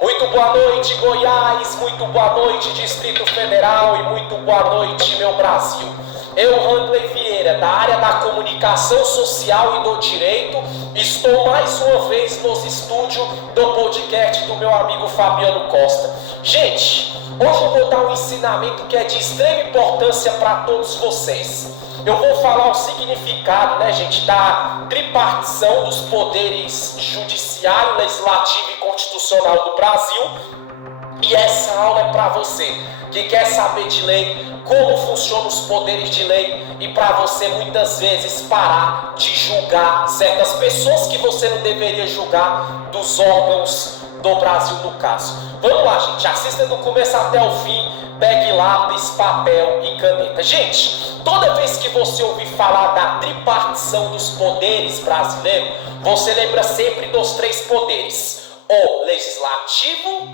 Muito boa noite, Goiás, muito boa noite, Distrito Federal e muito boa noite, meu Brasil. Eu, Randley Vieira, da área da comunicação social e do direito, estou mais uma vez nos estúdios do podcast do meu amigo Fabiano Costa. Gente, hoje eu vou dar um ensinamento que é de extrema importância para todos vocês. Eu vou falar o significado, gente, da tripartição dos poderes judiciário, legislativo e constitucional do Brasil. E essa aula é para você que quer saber de lei, como funcionam os poderes de lei e para você muitas vezes parar de julgar certas pessoas que você não deveria julgar dos órgãos do Brasil no caso. Vamos lá, gente, assista do começo até o fim, pegue lápis, papel e caneta. Gente, toda vez que você ouvir falar da tripartição dos poderes brasileiros, você lembra sempre dos três poderes: o legislativo,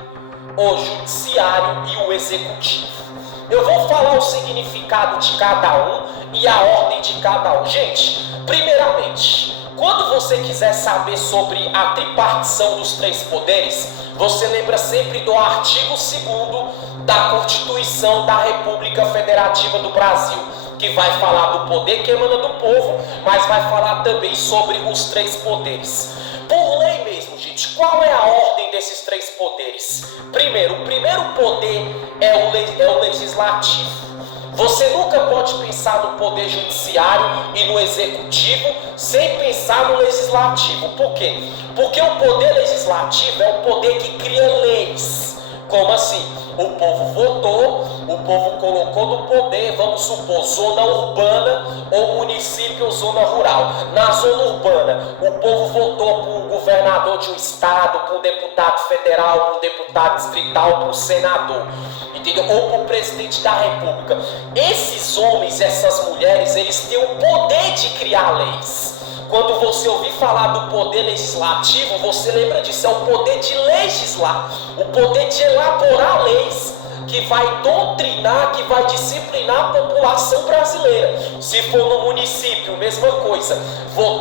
o judiciário e o executivo. Eu vou falar o significado de cada um e a ordem de cada um. Gente, primeiramente, quando você quiser saber sobre a tripartição dos três poderes, você lembra sempre do artigo 2º da Constituição da República Federativa do Brasil, que vai falar do poder que emana do povo, mas vai falar também sobre os três poderes. Por lei mesmo, gente, qual é a ordem desses três poderes? Primeiro, o primeiro poder é o legislativo. Você nunca pode pensar no poder judiciário e no executivo sem pensar no legislativo. Por quê? Porque o poder legislativo é o poder que cria leis. Como assim? O povo votou, o povo colocou no poder, vamos supor, zona urbana ou município ou zona rural. Na zona urbana, o povo votou para um governador de um estado, para um deputado federal, para um deputado distrital, para um senador, entendeu? Ou para o presidente da república. Esses homens, essas mulheres, eles têm o poder de criar leis. Quando você ouvir falar do poder legislativo, você lembra disso, é o poder de legislar, o poder de elaborar leis, que vai doutrinar, que vai disciplinar a população brasileira. Se for no município, mesma coisa,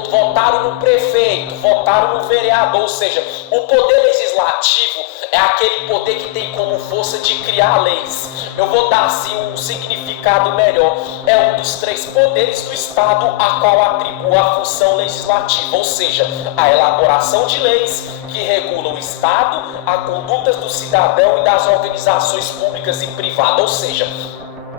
votaram no prefeito, votaram no vereador, ou seja, o poder legislativo é aquele poder que tem como força de criar leis. Eu vou dar assim um significado melhor. É um dos três poderes do Estado a qual atribui a função legislativa, ou seja, a elaboração de leis que regulam o Estado, a conduta do cidadão e das organizações públicas e privadas, ou seja,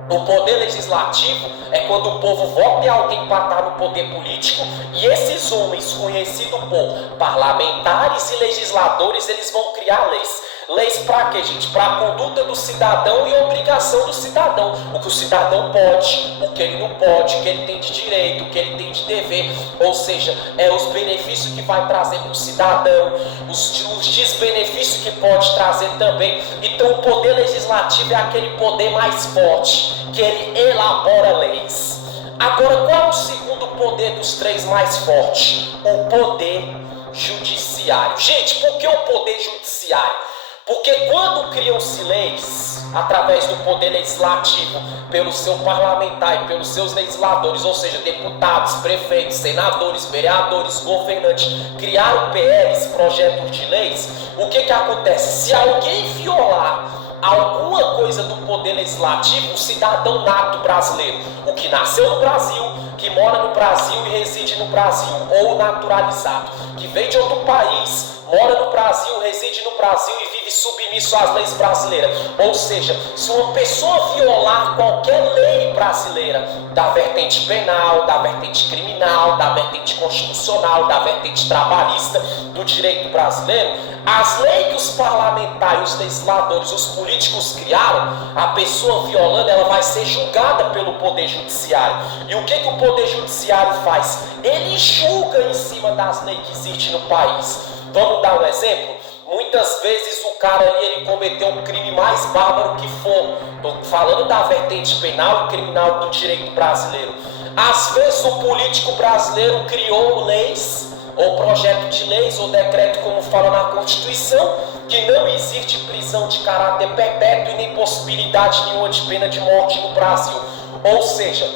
o poder legislativo é quando o povo vota em alguém para estar no poder político e esses homens, conhecidos por parlamentares e legisladores, eles vão criar leis. Leis para quê, gente? Para a conduta do cidadão e a obrigação do cidadão. O que o cidadão pode, o que ele não pode, o que ele tem de direito, o que ele tem de dever. Ou seja, os benefícios que vai trazer para o cidadão, os desbenefícios que pode trazer também. Então o poder legislativo é aquele poder mais forte, que ele elabora leis. Agora, qual é o segundo poder dos três mais fortes? O poder judiciário. Gente, por que o poder judiciário? Porque quando criam-se leis, através do poder legislativo, pelo seu parlamentar e pelos seus legisladores, ou seja, deputados, prefeitos, senadores, vereadores, governantes, criaram PLs, projetos de leis, o que acontece? Se alguém violar alguma coisa do poder legislativo, o cidadão nato brasileiro, o que nasceu no Brasil, que mora no Brasil e reside no Brasil, ou naturalizado, que veio de outro país, mora no Brasil, reside no Brasil e vive submisso às leis brasileiras. Ou seja, se uma pessoa violar qualquer lei brasileira, da vertente penal, da vertente criminal, da vertente constitucional, da vertente trabalhista, do direito brasileiro, as leis que os parlamentares, os legisladores, os políticos criaram, a pessoa violando, ela vai ser julgada pelo Poder Judiciário. E o que o Poder Judiciário faz? Ele julga em cima das leis que existem no país. Vamos dar um exemplo? Muitas vezes o cara ali, ele cometeu um crime mais bárbaro que for. Estou falando da vertente penal e criminal do direito brasileiro. Às vezes o político brasileiro criou leis, ou projeto de leis, ou decreto, como fala na Constituição, que não existe prisão de caráter perpétuo e nem possibilidade nenhuma de pena de morte no Brasil. Ou seja,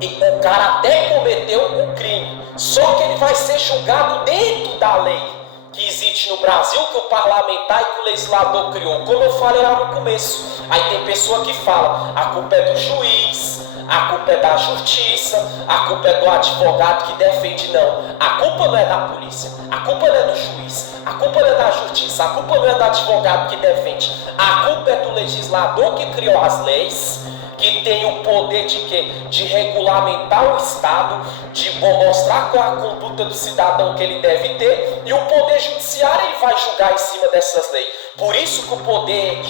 o cara até cometeu um crime, só que ele vai ser julgado dentro da lei que existe no Brasil, que o parlamentar e que o legislador criou. Como eu falei lá no começo, aí tem pessoa que fala, a culpa é do juiz, a culpa é da justiça, a culpa é do advogado que defende. Não, a culpa não é da polícia, a culpa não é do juiz, a culpa não é da justiça, a culpa não é do advogado que defende, a culpa é do legislador que criou as leis, que tem o poder de quê? De regulamentar o Estado, de mostrar qual a conduta do cidadão que ele deve ter, e o poder judiciário ele vai julgar em cima dessas leis. Por isso que o poder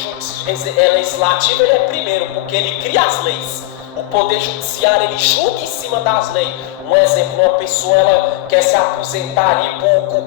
legislativo ele é primeiro, porque ele cria as leis. O poder judiciário ele julga em cima das leis. Um exemplo, uma pessoa ela quer se aposentar ali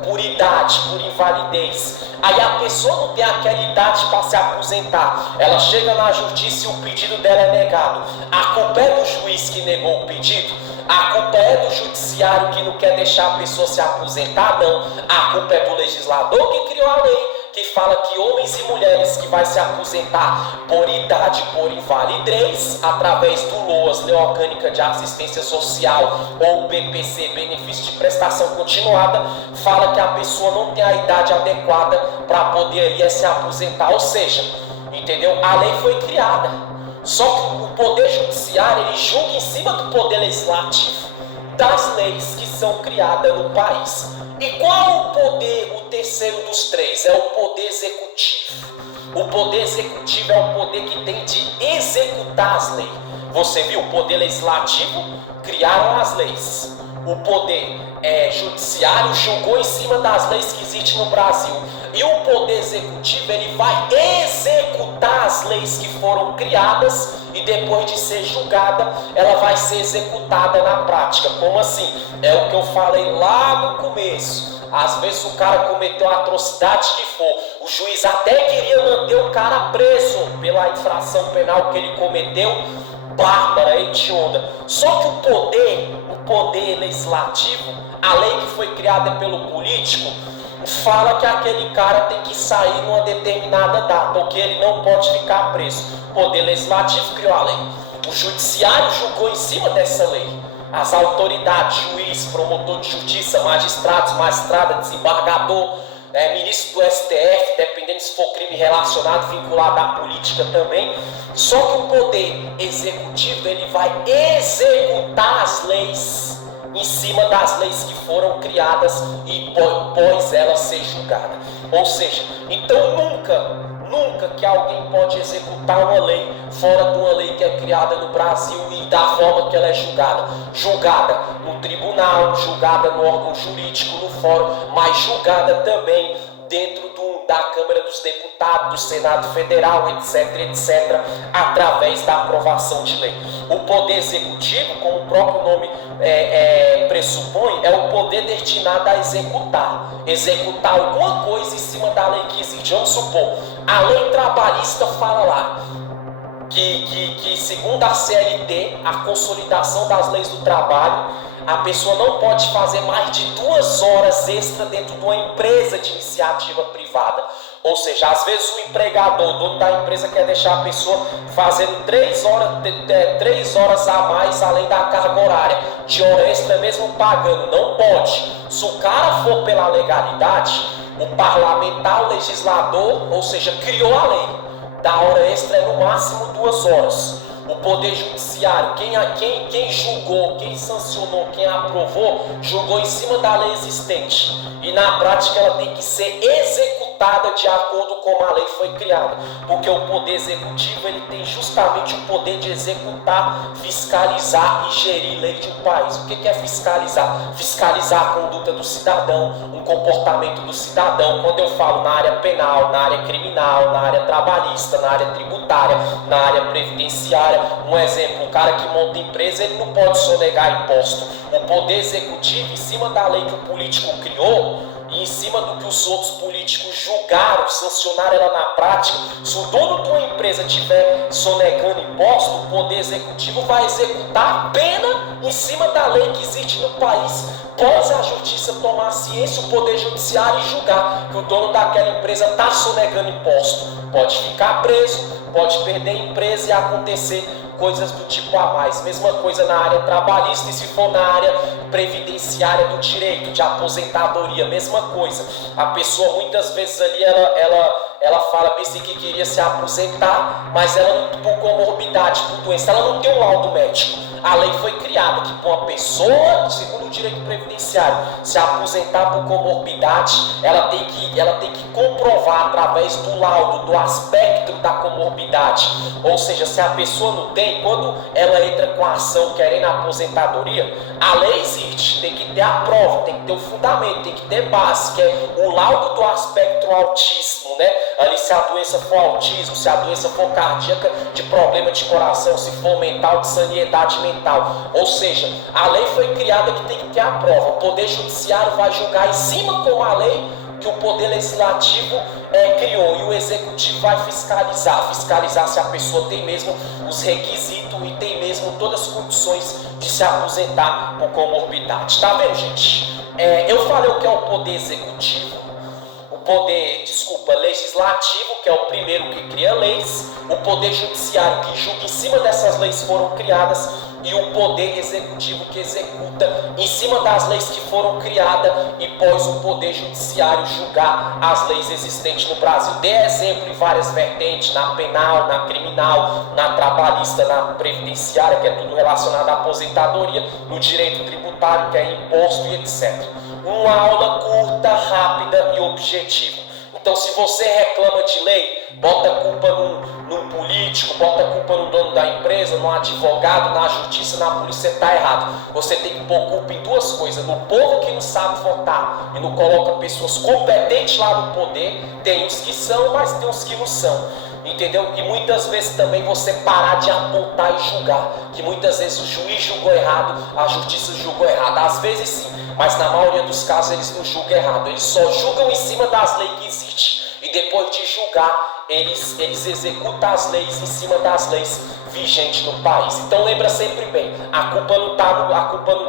por idade, por invalidez. Aí a pessoa não tem aquela idade para se aposentar. Ela chega na justiça e o pedido dela é negado. A culpa é do juiz que negou o pedido? A culpa é do judiciário que não quer deixar a pessoa se aposentar? Não. A culpa é do legislador que criou a lei, que fala que homens e mulheres que vai se aposentar por idade, por invalidez, através do LOAS, Lei Orgânica de Assistência Social, ou BPC, Benefício de Prestação Continuada, fala que a pessoa não tem a idade adequada para poder ir se aposentar. Ou seja, entendeu? A lei foi criada, só que o Poder Judiciário ele julga em cima do Poder Legislativo, das leis que são criadas no país. E qual o poder, o terceiro dos três? É o poder executivo. O poder executivo é o poder que tem de executar as leis. Você viu, o poder legislativo criaram as leis. O poder judiciário julgou em cima das leis que existem no Brasil. E o poder executivo ele vai executar as leis que foram criadas e depois de ser julgada, ela vai ser executada na prática. Como assim? É o que eu falei lá no começo. Às vezes o cara cometeu a atrocidade que for, o juiz até queria manter o cara preso pela infração penal que ele cometeu, bárbara, hedionda. Só que o poder legislativo, a lei que foi criada pelo político, fala que aquele cara tem que sair numa determinada data, ou que ele não pode ficar preso. O poder legislativo criou a lei. O judiciário julgou em cima dessa lei. As autoridades, juiz, promotor de justiça, magistrados, magistrada, desembargador, ministro do STF, dependendo se for crime relacionado, vinculado à política também. Só que o poder executivo ele vai executar as leis em cima das leis que foram criadas e pós elas ser julgadas. Ou seja, então nunca que alguém pode executar uma lei fora de uma lei que é criada no Brasil e da forma que ela é julgada. Julgada no tribunal, julgada no órgão jurídico, no fórum, mas julgada também dentro da Câmara dos Deputados, do Senado Federal, etc, através da aprovação de lei. O poder executivo, como o próprio nome pressupõe, é o poder destinado a executar alguma coisa em cima da lei que existe. Vamos supor, a lei trabalhista fala lá que segundo a CLT, a consolidação das leis do trabalho, a pessoa não pode fazer mais de 2 horas extra dentro de uma empresa de iniciativa privada. Ou seja, às vezes o empregador, o dono da empresa, quer deixar a pessoa fazendo 3 horas a mais além da carga horária, de hora extra mesmo pagando. Não pode. Se o cara for pela legalidade, o parlamentar, o legislador, ou seja, criou a lei. Da hora extra é no máximo 2 horas. O Poder Judiciário, quem julgou, quem sancionou, quem aprovou, julgou em cima da lei existente. E na prática ela tem que ser executada de acordo com como a lei foi criada. Porque o Poder Executivo ele tem justamente o poder de executar, fiscalizar e gerir lei de um país. O que é fiscalizar? Fiscalizar a conduta do cidadão, o comportamento do cidadão. Quando eu falo na área penal, na área criminal, na área trabalhista, na área tributária, na área previdenciária. Um exemplo, o cara que monta empresa, ele não pode sonegar imposto. O Poder Executivo, em cima da lei que o político criou, e em cima do que os outros políticos julgaram, sancionaram ela na prática, se o dono de uma empresa estiver sonegando imposto, o Poder Executivo vai executar a pena em cima da lei que existe no país. Pós a justiça tomar ciência, o Poder Judiciário e julgar que o dono daquela empresa está sonegando imposto. Pode ficar preso, pode perder a empresa e acontecer coisas do tipo a mais. Mesma coisa na área trabalhista e se for na área previdenciária do direito, de aposentadoria, mesma coisa. A pessoa muitas vezes ali, ela fala bem assim que queria se aposentar, mas ela não, por comorbidade, por doença, ela não tem um laudo médico. A lei foi criada que para uma pessoa, segundo o direito previdenciário, se aposentar por comorbidade, ela tem que comprovar através do laudo, do aspecto da comorbidade. Ou seja, se a pessoa não tem, quando ela entra com a ação querendo a aposentadoria, a lei existe, tem que ter a prova, tem que ter o fundamento, tem que ter base, que é o laudo do aspecto autismo, né? Ali se a doença for autismo, se a doença for cardíaca, de problema de coração, se for mental, de sanidade mental. Ou seja, a lei foi criada que tem que ter a prova. O Poder Judiciário vai julgar em cima com a lei que o Poder Legislativo criou, e o Executivo vai fiscalizar se a pessoa tem mesmo os requisitos e tem mesmo todas as condições de se aposentar por comorbidade. Tá vendo, gente? Eu falei o que é o Poder Executivo, Legislativo, que é o primeiro que cria leis, o Poder Judiciário, que julga em cima dessas leis que foram criadas, e o Poder Executivo, que executa em cima das leis que foram criadas e pós o Poder Judiciário julgar as leis existentes no Brasil. Dê exemplo em várias vertentes, na penal, na criminal, na trabalhista, na previdenciária, que é tudo relacionado à aposentadoria, no direito tributário, que é imposto e etc. Uma aula curta, rápida e objetiva. Então, se você reclama de lei, bota a culpa num político, bota a culpa no dono da empresa, no advogado, na justiça, na polícia, você está errado. Você tem que pôr culpa em duas coisas: no povo que não sabe votar e não coloca pessoas competentes lá no poder. Tem os que são, mas tem os que não são. Entendeu? E muitas vezes também você parar de apontar e julgar, que muitas vezes o juiz julgou errado, a justiça julgou errado. Às vezes sim, mas na maioria dos casos eles não julgam errado, eles só julgam em cima das leis que existem, e depois de julgar eles executam as leis em cima das leis vigentes no país. Então lembra sempre bem, a culpa não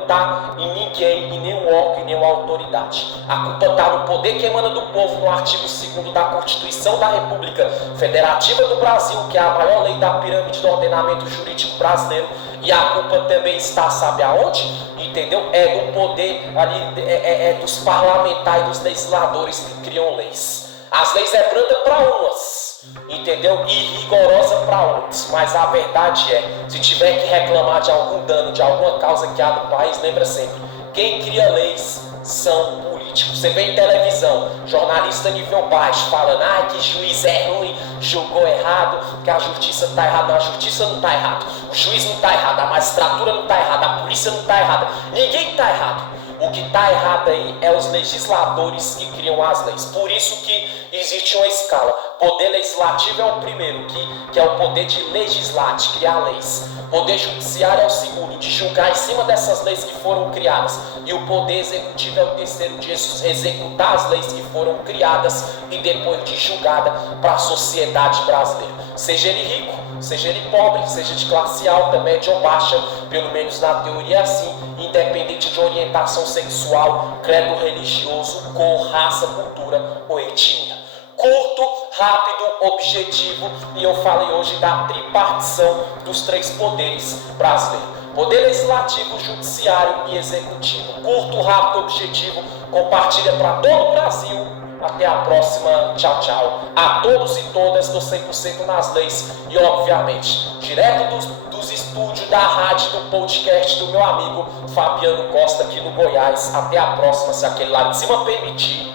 está em ninguém, em nenhum órgão, em nenhuma autoridade. A culpa está no poder que emana do povo, no artigo 2º da Constituição da República Federativa do Brasil, que é a maior lei da pirâmide do ordenamento jurídico brasileiro. E a culpa também está, sabe aonde? Entendeu? É no poder ali, dos parlamentares e dos legisladores que criam leis. As leis é branda para umas, entendeu? E rigorosa para outros. Mas a verdade é, se tiver que reclamar de algum dano, de alguma causa que há no país, lembra sempre, quem cria leis são políticos. Você vê em televisão, jornalista nível baixo falando, que juiz é ruim, julgou errado, que a justiça está errada. Não, a justiça não está errada, o juiz não está errado, a magistratura não está errada, a polícia não está errada, ninguém está errado. O que está errado aí é os legisladores que criam as leis. Por isso que existe uma escala. Poder legislativo é o primeiro, que é o poder de legislar, de criar leis. Poder judiciário é o segundo, de julgar em cima dessas leis que foram criadas. E o poder executivo é o terceiro, de executar as leis que foram criadas e depois de julgada para a sociedade brasileira. Seja ele rico, seja ele pobre, seja de classe alta, média ou baixa, pelo menos na teoria é assim, independente de orientação sexual, credo religioso, cor, raça, cultura ou etnia. Curto, rápido, objetivo, e eu falei hoje da tripartição dos três poderes brasileiros: poder legislativo, judiciário e executivo. Curto, rápido, objetivo, compartilha para todo o Brasil. Até a próxima, tchau, tchau. A todos e todas, estou 100% nas leis e, obviamente, direto dos estúdios da rádio, do podcast do meu amigo Fabiano Costa aqui no Goiás. Até a próxima, se aquele lá de cima permitir.